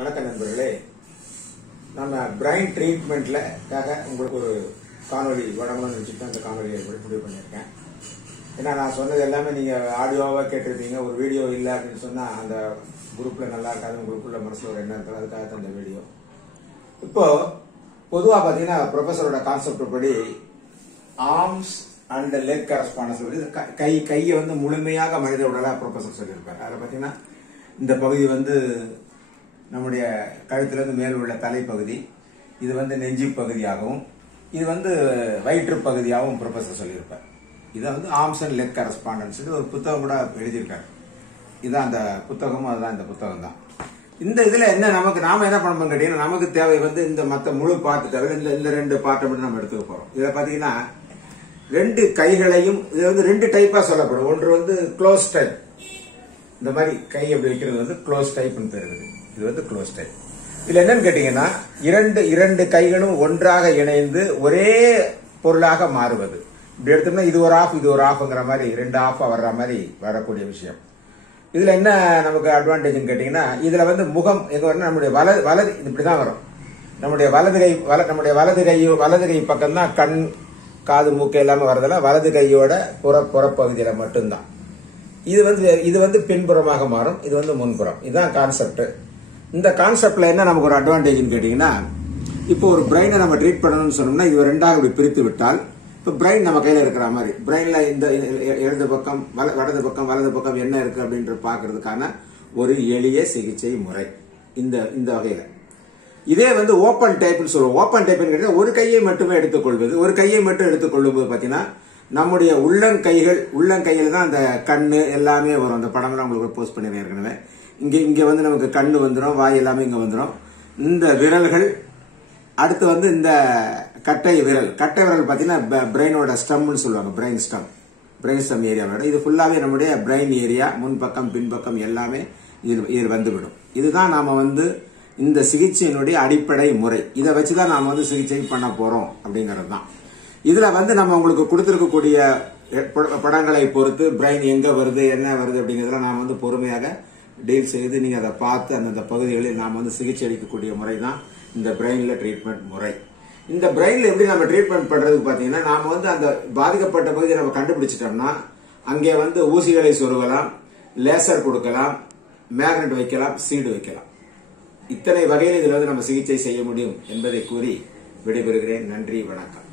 வணக்கம் நண்பர்களே, நம்ம பிரைன் ட்ரீட்மெண்ட்லக்காக உங்களுக்கு ஒரு காணொலி வழங்கணும்னு நினச்சிட்டு அந்த காணொலியை முடிவு பண்ணியிருக்கேன். ஏன்னா நான் சொன்னது எல்லாமே நீங்கள் ஆடியோவாக கேட்டிருப்பீங்க. ஒரு வீடியோ இல்லை அப்படின்னு சொன்னால் அந்த குரூப்பில் நல்லா இருக்காது, உங்களுக்குள்ள மனசில் ஒரு எண்ணம் இருக்காது. அதுக்காக தான் அந்த வீடியோ. இப்போ பொதுவாக பார்த்தீங்கன்னா ப்ரொஃபஸரோட கான்செப்ட் படி ஆர்ம்ஸ் அண்ட் லெக் கரஸ்பாண்டன்ஸ் கையை வந்து முழுமையாக மனித உடலாக ப்ரொஃபஸர் சொல்லியிருப்பார். அதில் பார்த்தீங்கன்னா இந்த பகுதி வந்து நம்முடைய கழுத்திலிருந்து மேல் உள்ள தலைப்பகுதி, இது வந்து நெஞ்சு பகுதியாகவும், இது வந்து வயிற்று பகுதியாகவும் ப்ரொஃபஸர் சொல்லியிருப்பார். இதை வந்து ஆர்ம்ஸ் அண்ட் லெக் கரஸ்பாண்டன்ஸ் ஒரு புத்தகம் கூட எழுதியிருக்காரு. இதுதான் அந்த புத்தகமும், அதுதான் இந்த புத்தகம் தான். இந்த இதுல என்ன நாம என்ன பண்ணணும் கேட்டீங்கன்னா, நமக்கு தேவை வந்து இந்த மற்ற முழு பாட்டு தேவை. இந்த ரெண்டு பாட்டை மட்டும் நம்ம எடுத்துக்க போறோம். இதுல பாத்தீங்கன்னா ரெண்டு கைகளையும், இது வந்து ரெண்டு டைப்பா சொல்லப்படும். ஒன்று வந்து க்ளோஸ் டைப், இந்த மாதிரி கை அப்படி வைக்கிறது வந்து க்ளோஸ் டைப்னு தெரியுது. இது வந்து க்ளோஸ் டைப். இதுல என்னன்னு கேட்டீங்கன்னா, இரண்டு கைகளும் ஒன்றாக இணைந்து ஒரே பொருளாக மாறுவது. இப்படி எடுத்தோம்னா இது ஒரு ஆஃப், இது ஒரு ஆஃப்ங்கிற மாதிரி ரெண்டு ஆஃபா வர்ற மாதிரி வரக்கூடிய விஷயம். இதுல என்ன நமக்கு அட்வான்டேஜ் கேட்டீங்கன்னா, இதுல வந்து முகம் எங்க வரும், நம்முடைய வலது இப்படிதான் வரும். நம்முடைய வலது கை பக்கம் தான் கண், காது, மூக்கு எல்லாமே வரதெல்லாம் வலது கையோட புறப்பகுதியில மட்டும்தான். இது வந்து பின்புறமாக மாறும், இது வந்து முன்புறம். இதுதான் கான்செப்ட். இந்த கான்செப்ட்ல என்ன நமக்கு ஒரு அட்வான்டேஜ் கேட்டீங்கன்னா, இப்போ ஒரு பிரெயினை நம்ம ட்ரீட் பண்ணணும்னு சொன்னோம்னா இது ரெண்டாக இப்படி பிரித்து விட்டால், இப்போ பிரெயின் நம்ம கையில இருக்கிற மாதிரி பிரெயின்ல இந்த இடது பக்கம் வலது பக்கம் என்ன இருக்கு அப்படின்ற பாக்குறதுக்கான ஒரு எளிய சிகிச்சை முறை இந்த வகையில. இதே வந்து ஓப்பன் டைப்னு சொல்லுவோம். ஓப்பன் டைப்னு ஒரு கையை மட்டுமே எடுத்துக்கொள்வது. ஒரு கையை மட்டும் எடுத்துக்கொள்ளும் போது பாத்தீங்கன்னா, நம்முடைய உள்ளங்கையில தான் அந்த கண்ணு எல்லாமே வரும். அந்த படம்லாம் உங்களுக்கு போஸ்ட் பண்ணிருக்கேன் ஏற்கனவே. இங்க வந்து நமக்கு கண்ணு வந்துடும், வாய் எல்லாமே இங்க வந்துடும். இந்த விரல்கள், அடுத்து வந்து இந்த கட்டை விரல் பாத்தீங்கன்னா பிரெயினோட ஸ்டம்னு சொல்லுவாங்க. பிரெயின் ஸ்டம் ஏரியாவோட இது ஃபுல்லாவே நம்முடைய பிரெயின் ஏரியா, முன்பக்கம் பின்பக்கம் எல்லாமே இதில் வந்துவிடும். இதுதான் நாம வந்து இந்த சிகிச்சையினுடைய அடிப்படை முறை. இதை வச்சுதான் நாம வந்து சிகிச்சை பண்ண போறோம் அப்படிங்கிறது தான். இதுல வந்து நம்ம உங்களுக்கு கொடுத்திருக்கக்கூடிய படங்களை பொறுத்து பிரெயின் எங்க வருது, என்ன வருது அப்படிங்கறதுல நாம வந்து பொறுமையாக டீல் செய்து நீங்க அதை பார்த்து அந்தந்த பகுதிகளில் நாம வந்து சிகிச்சை அளிக்கக்கூடிய முறை தான் இந்த பிரெயின்ல ட்ரீட்மெண்ட் முறை. இந்த பிரெயின்ல எப்படி நம்ம ட்ரீட்மெண்ட் பண்றதுக்கு பாத்தீங்கன்னா, நாம வந்து அந்த பாதிக்கப்பட்ட பகுதியை நம்ம கண்டுபிடிச்சிட்டோம்னா அங்கே வந்து ஊசிகளை சொருகலாம், லேசர் கொடுக்கலாம், மேக்னெட் வைக்கலாம், சீடு வைக்கலாம். இத்தனை வகையில் இதுல வந்து நம்ம சிகிச்சை செய்ய முடியும் என்பதை கூறி விடைபெறுகிறேன். நன்றி, வணக்கம்.